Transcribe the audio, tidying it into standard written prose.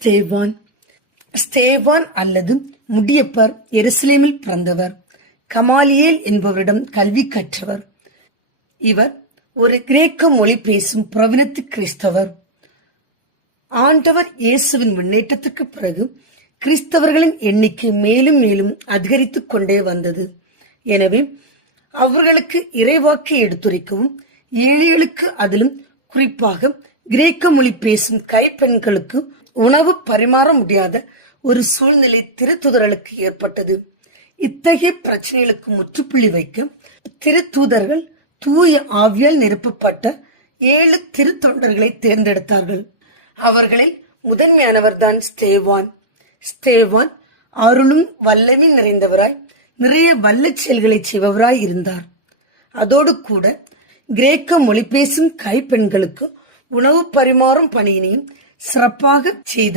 ஸ்தேவான். ஸ்தேவான் அல்லது முடியப்பர் எருசலேமில் பிறந்தவர். கமாலியேல் என்பவரிடம் கல்வி கற்றவர். இவர் ஒரு கிரேக்க மொழி பேசும் பிரவினத்து கிறிஸ்தவர். ஆண்டவர் இயேசுவின் முன்னேற்றத்துக்கு பிறகு கிறிஸ்தவர்களின் எண்ணிக்கை மேலும் மேலும் அதிகரித்துக் கொண்டே வந்தது. எனவே அவர்களுக்கு இறைவாக்கை எடுத்துரைக்கவும் ஏழைகளுக்கு, அதிலும் குறிப்பாக கிரேக்க மொழி பேசும் கைப்பெண்களுக்கு உணவு பரிமாற முடியாத ஒரு சூழ்நிலை திருத்தூதர்களுக்கு ஏற்பட்டது. இத்தகைய பிரச்சனைகளுக்கு முற்றுப்புள்ளி வைக்க திருத்தூதர்கள் தூய ஆவியால் நிரப்பப்பட்ட 7 திருத்தொண்டர்களை தேர்ந்தெடுத்தார்கள். அவர்களில் முதன்மையானவர் தான் ஸ்தேவான். ஸ்தேவான் அருளும் வல்லமை நிறைந்தவராய், நிறைய வல்லச் செயல்களை செய்பவராய் இருந்தார். அதோடு கூட கிரேக்க மொழி பேசும் கைப்பெண்களுக்கு உணவு பரிமாறும் பணியினையும் சிறப்பாக செய்தார்.